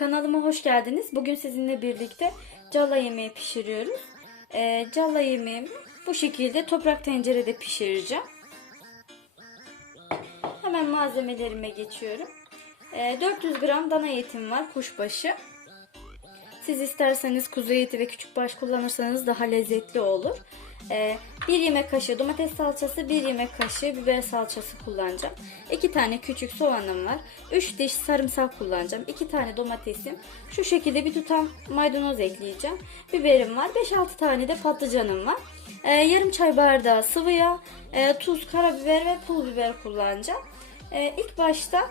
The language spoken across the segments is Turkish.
Kanalıma hoş geldiniz. Bugün sizinle birlikte calla yemeği pişiriyoruz. Ee, calla yemeğimi bu şekilde toprak tencerede pişireceğim. Hemen malzemelerime geçiyorum. Ee, 400 gram dana etim var kuşbaşı. Siz isterseniz kuzu eti ve küçük baş kullanırsanız daha lezzetli olur. Ee, 1 yemek kaşığı domates salçası, 1 yemek kaşığı biber salçası kullanacağım. 2 tane küçük soğanım var. 3 diş sarımsak kullanacağım. 2 tane domatesim. Şu şekilde bir tutam maydanoz ekleyeceğim. Biberim var. 5-6 tane de patlıcanım var. Ee, yarım çay bardağı sıvı yağ, e, tuz, karabiber ve pul biber kullanacağım. Ee, ilk başta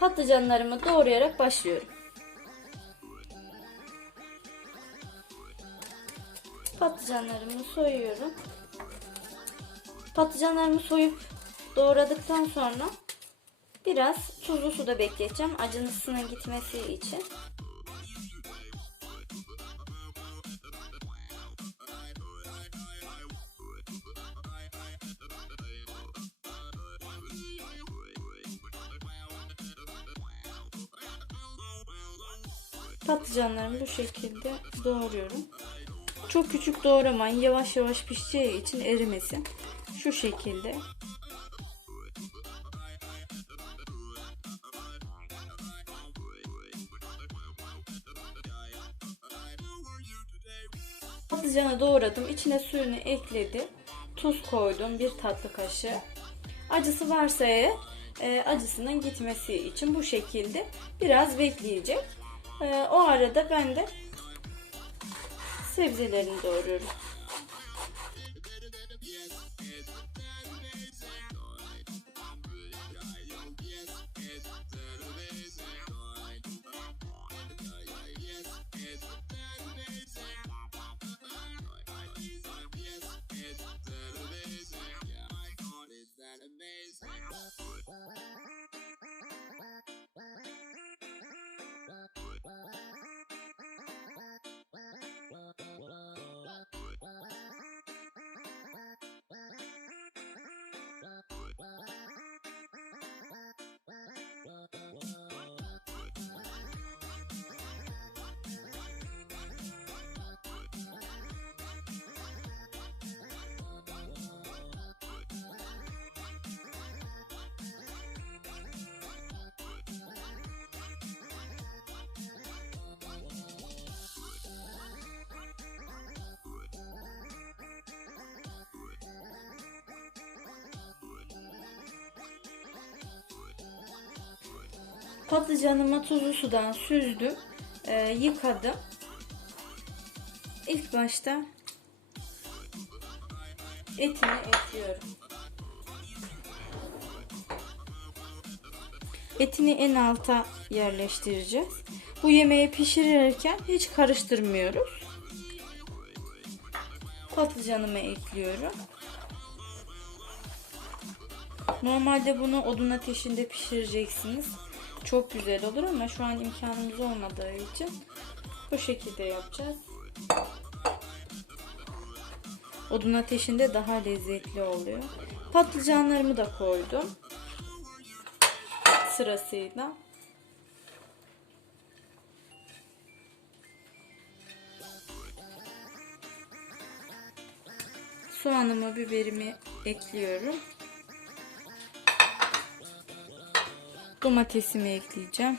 patlıcanlarımı doğrayarak başlıyorum. Patlıcanlarımı soyuyorum. Patlıcanlarımı soyup doğradıktan sonra biraz tuzlu suda bekleteceğim acınısının gitmesi için. Patlıcanlarımı bu şekilde doğruyorum. Çok küçük doğramayın. Yavaş yavaş pişeceği için erimesin. Şu şekilde. Patlıcanı doğradım. İçine suyunu ekledim. Tuz koydum. Bir tatlı kaşığı. Acısı varsa e, acısının gitmesi için bu şekilde biraz bekleyecek. E, o arada ben de sebzelerini doğruyorum. Patlıcanımı tuzlu sudan süzdüm. Ee, yıkadım. İlk başta etini ekliyorum. Etini en alta yerleştireceğiz. Bu yemeği pişirirken hiç karıştırmıyoruz. Patlıcanımı ekliyorum. Normalde bunu odun ateşinde pişireceksiniz. Çok güzel olur ama şu an imkanımız olmadığı için bu şekilde yapacağız. Odun ateşinde daha lezzetli oluyor. Patlıcanlarımı da koydum. Sırasıyla. Soğanımı, biberimi ekliyorum. Domatesimi ekleyeceğim.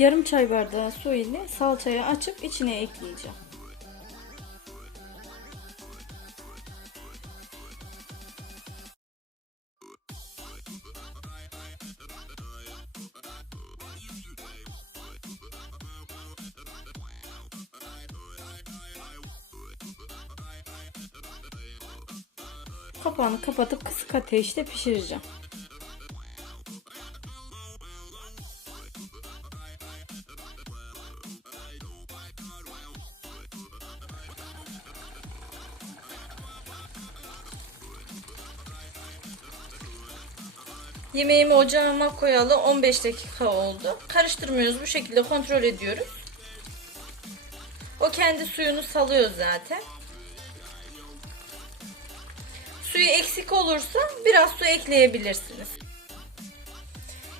Yarım çay bardağı su ile salçayı açıp içine ekleyeceğim. Kapağını kapatıp kısık ateşte pişireceğim. Yemeğimi ocağıma koyalı 15 dakika oldu. Karıştırmıyoruz. Bu şekilde kontrol ediyoruz. O kendi suyunu salıyor zaten. Suyu eksik olursa biraz su ekleyebilirsiniz.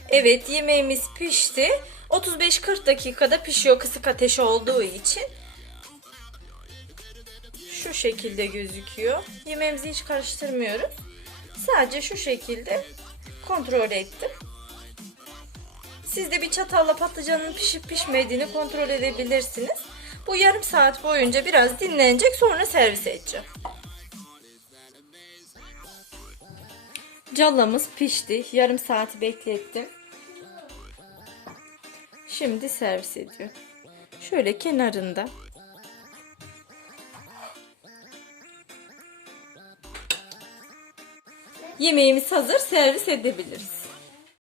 Evet yemeğimiz pişti. 35-40 dakikada pişiyor kısık ateş olduğu için. Şu şekilde gözüküyor. Yemeğimizi hiç karıştırmıyoruz. Sadece şu şekilde kontrol ettim. Siz de bir çatalla patlıcanın pişip pişmediğini kontrol edebilirsiniz. Bu yarım saat boyunca biraz dinlenecek sonra servis edeceğim. Callamız pişti. Yarım saati beklettim. Şimdi servis ediyorum. Şöyle kenarında Yemeğimiz hazır servis edebiliriz.